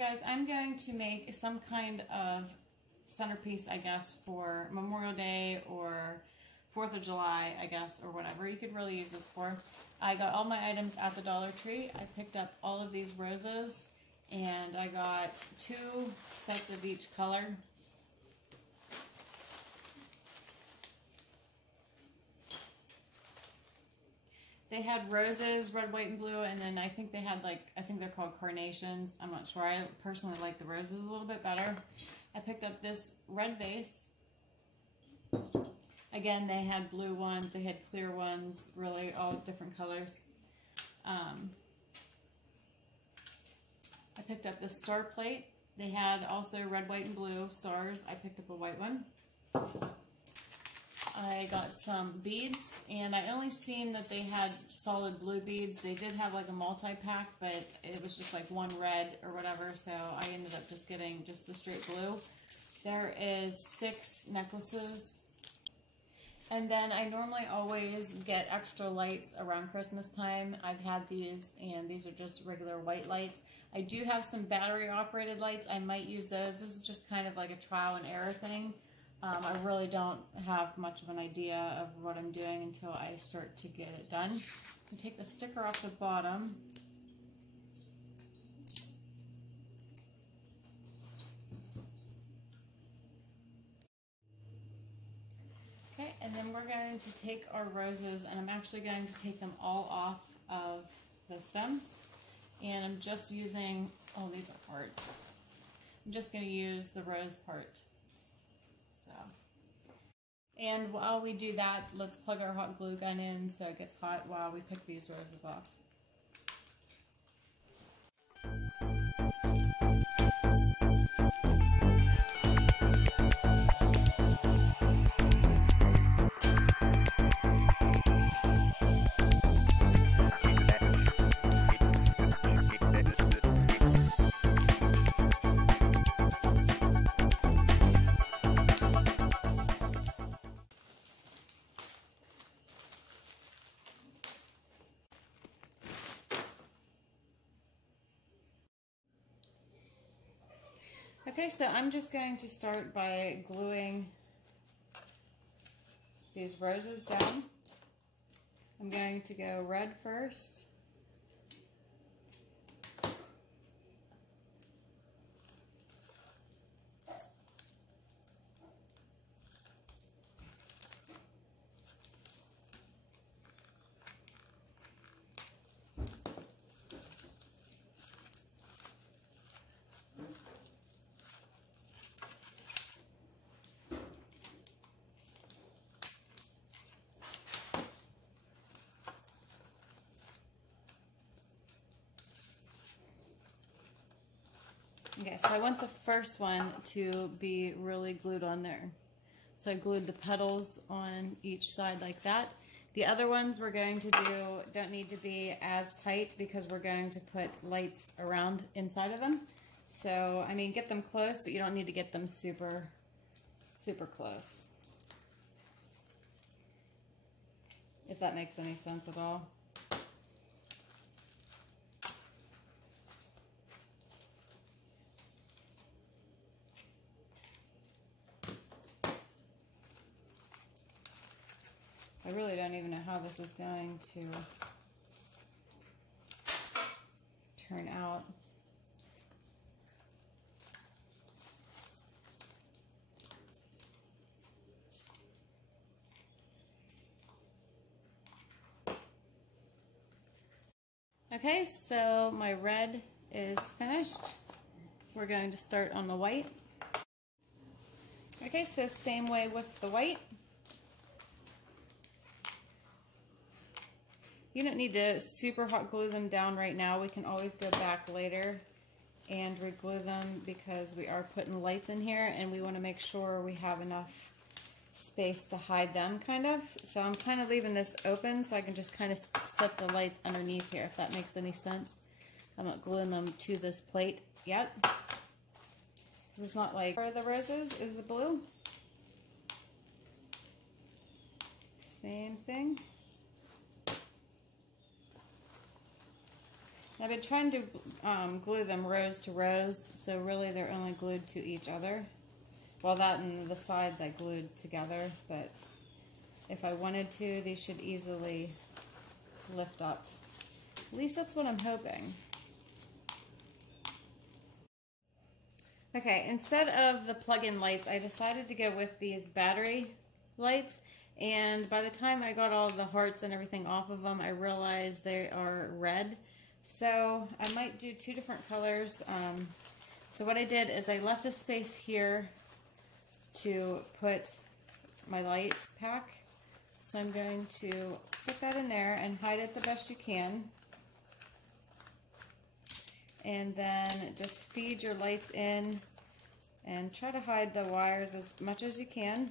Guys, I'm going to make some kind of centerpiece, I guess, for Memorial Day or 4th of July, I guess, or whatever you could really use this for. I got all my items at the Dollar Tree. I picked up all of these roses, and I got 2 sets of each color. They had roses, red, white, and blue, and then I think they had, like, I think they're called carnations. I'm not sure. I personally like the roses a little bit better. I picked up this red vase. Again, they had blue ones, they had clear ones, really all different colors. I picked up this star plate. They had also red, white, and blue stars. I picked up a white one. I got some beads, and I only seen that they had solid blue beads. They did have like a multi-pack, but it was just like one red or whatever, so I ended up just getting just the straight blue. There is 6 necklaces. And then I normally always get extra lights around Christmas time. I've had these, and these are just regular white lights. I do have some battery operated lights. I might use those. This is just kind of like a trial and error thing. I really don't have much of an idea of what I'm doing until I start to get it done. I take the sticker off the bottom. Okay, and then we're going to take our roses, and I'm actually going to take them all off of the stems. And I'm just using, oh, these are hard. I'm just going to use the rose part. So, and while we do that, let's plug our hot glue gun in so it gets hot while we pick these roses off. Okay, so I'm just going to start by gluing these roses down. I'm going to go red first. Okay, so I want the first one to be really glued on there. So I glued the petals on each side like that. The other ones we're going to do don't need to be as tight because we're going to put lights around inside of them. So, I mean, get them close, but you don't need to get them super, super close. If that makes any sense at all. I really don't even know how this is going to turn out. Okay, so my red is finished. We're going to start on the white. Okay, so same way with the white. You don't need to super hot glue them down right now. We can always go back later and re-glue them because we are putting lights in here and we want to make sure we have enough space to hide them, kind of. So I'm kind of leaving this open so I can just kind of set the lights underneath here, if that makes any sense. I'm not gluing them to this plate yet. Because it's not like where the roses is the blue. Same thing. I've been trying to glue them rows to rows, so really they're only glued to each other. Well, that and the sides I glued together, but if I wanted to, these should easily lift up. At least that's what I'm hoping. Okay, instead of the plug-in lights, I decided to go with these battery lights, and by the time I got all the hearts and everything off of them, I realized they are red. So I might do two different colors. So what I did is I left a space here to put my lights pack. So I'm going to stick that in there and hide it the best you can. And then just feed your lights in and try to hide the wires as much as you can.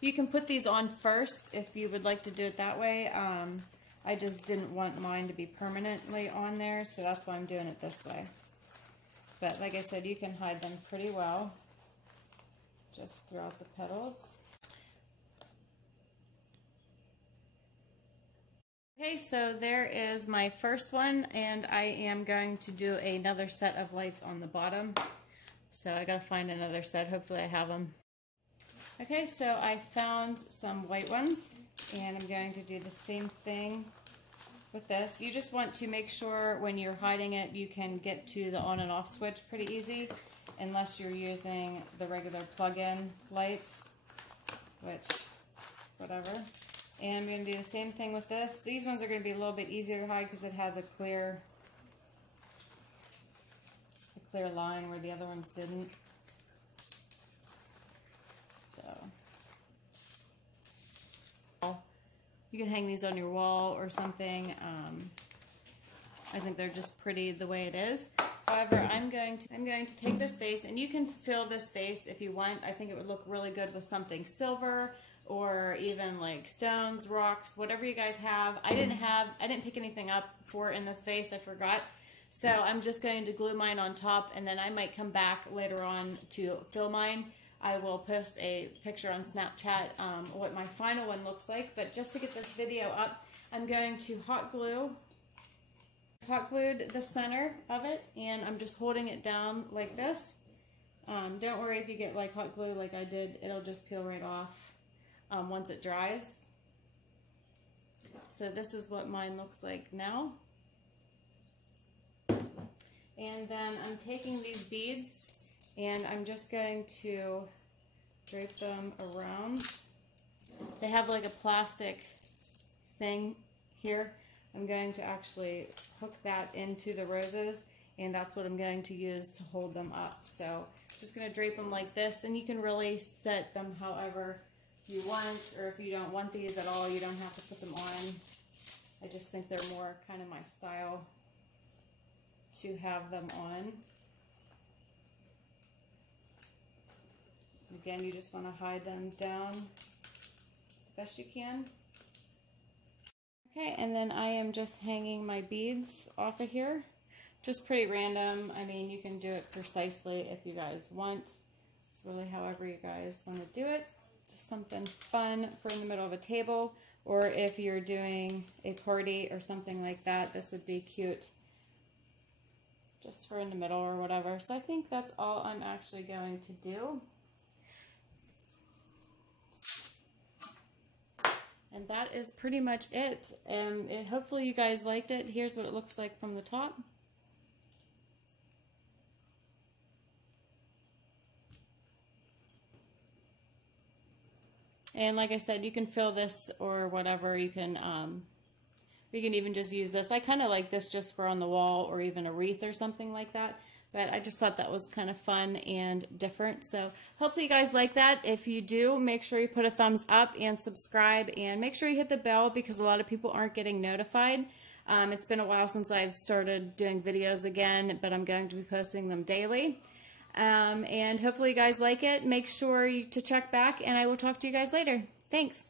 You can put these on first if you would like to do it that way. I just didn't want mine to be permanently on there, so that's why I'm doing it this way. But like I said, you can hide them pretty well just throughout the petals. Okay, so there is my first one, and I am going to do another set of lights on the bottom. So I gotta find another set. Hopefully I have them. Okay, so I found some white ones, and I'm going to do the same thing with this. You just want to make sure when you're hiding it, you can get to the on and off switch pretty easy, unless you're using the regular plug-in lights, which, whatever. And I'm going to do the same thing with this. These ones are going to be a little bit easier to hide because it has a clear line where the other ones didn't. So you can hang these on your wall or something. I think they're just pretty the way it is. However, I'm going to take this vase, and you can fill this vase if you want. I think it would look really good with something silver, or even like stones, rocks, whatever you guys have. I didn't pick anything up for in this vase, I forgot. So I'm just going to glue mine on top, and then I might come back later on to fill mine. I will post a picture on Snapchat what my final one looks like, but just to get this video up, I'm going to hot glued the center of it, and I'm just holding it down like this. Don't worry if you get like hot glue like I did, it'll just peel right off once it dries. So this is what mine looks like now. And then I'm taking these beads and I'm just going to drape them around. They have like a plastic thing here. I'm going to actually hook that into the roses, and that's what I'm going to use to hold them up. So I'm just going to drape them like this, and you can really set them however you want, or if you don't want these at all, you don't have to put them on. I just think they're more kind of my style to have them on. Again, you just want to hide them down the best you can. Okay, and then I am just hanging my beads off of here. Just pretty random. I mean, you can do it precisely if you guys want. It's really however you guys want to do it. Just something fun for in the middle of a table, or if you're doing a party or something like that, this would be cute just for in the middle or whatever. So I think that's all I'm actually going to do. And that is pretty much it. Hopefully you guys liked it. Here's what it looks like from the top. And like I said, you can fill this or whatever. You can even just use this. I kind of like this just for on the wall or even a wreath or something like that. But I just thought that was kind of fun and different. So hopefully you guys like that. If you do, make sure you put a thumbs up and subscribe, and make sure you hit the bell because a lot of people aren't getting notified. It's been a while since I've started doing videos again, but I'm going to be posting them daily. And hopefully you guys like it. Make sure to check back, and I will talk to you guys later. Thanks.